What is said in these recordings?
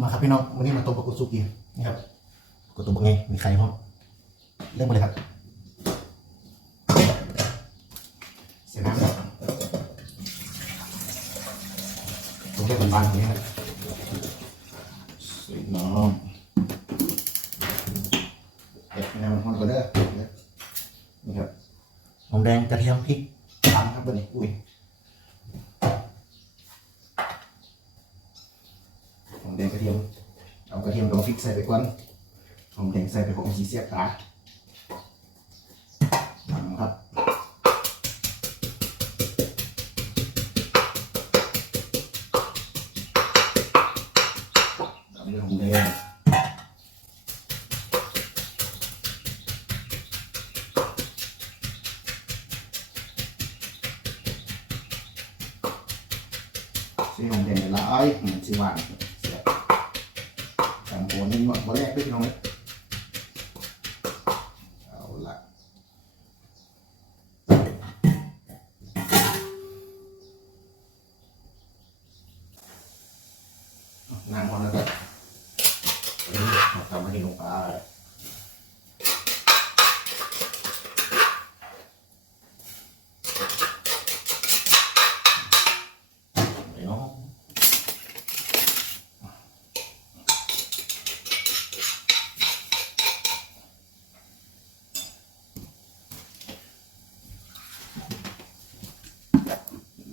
มาครับพี่น้องวันนี้มาต้มปลากรุดสุกี้นี่ครับปลากรุดตัวเป็นไงมีไข่ห้องเริ่มไปเลยครับ เสร็จน้ำครับต้มได้บานๆอย่างนี้ครับใส่น้ำเด็ดน้ำมันก็เด้อนี่ครับหอมแดงกระเทียมพริกตามครับวันนี้อุ้ย หอมแดงกระเทียมเอากระเทียมกับพริกใส่ไปก่อนหอมแดงใส่ไปของสีเสียบตาทำครับตามด้วยหอมแดงใส่หอมแดงหลายๆมันสิหวาน เสียบสามหัวนี่หัวแรกด้วยพี่น้องเลยเอาละนางมันแล้วก็ทำมาที่ลงไปเนาะ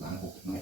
ล้างคุกหน่อย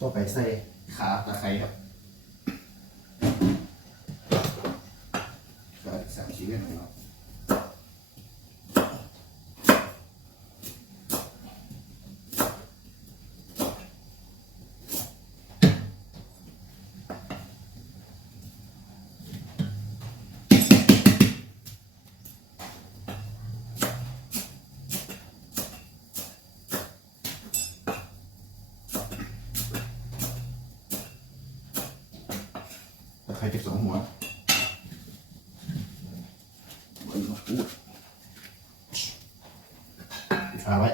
ต่อดแล้วกับใส่ปลาเลยครับต่อไปใส่ขาตะไคร้ครับก็สามชิ้นเลยนะครับ ไคร้เจ็บสองหัวใบมะกรูดปิดฝาไว้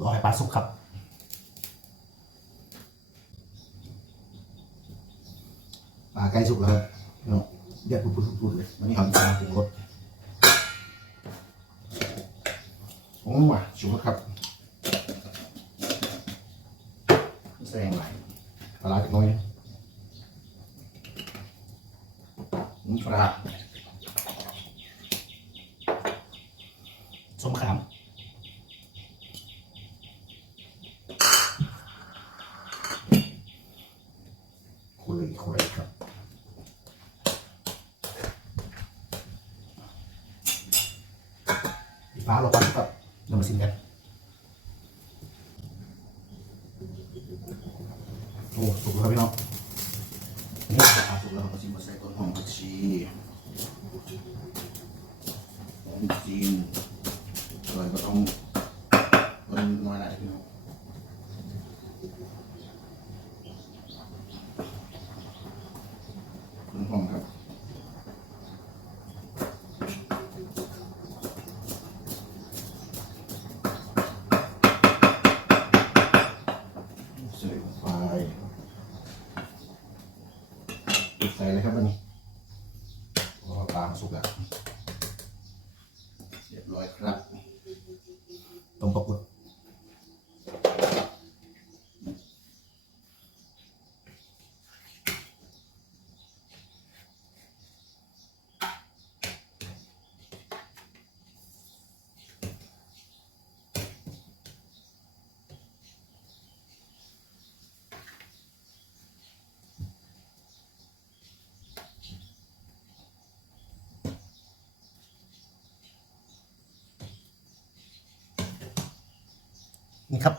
รอให้ปลาสุกครับปลาใกล้สุกแล้วครับเนาะเดือดปุดๆเลยวันนี้เอาปลาปรุงรสโอ้ว่ะชุบครับแซงไหลปลาร้าจากน้อยนะ น้ำปลาส้มขามคุยคุยครับอีฟ้าเราปันครับเรามาซิมกันโอ้สุกแล้วครับพี่น้อง นี่ปลาสุกแล้วเราก็ชิมมาใส่ต้นหอมผักชีหอมจีนเลยก็ต้องต้นน้อยหน่อยพี่น้องต้นหอมครับใส่ลงไปปิด ใส่เลยครับวันนี้เพราะว่าปลาสุกแล้วเรียบร้อยครับต้มปลากุด นี่ครับ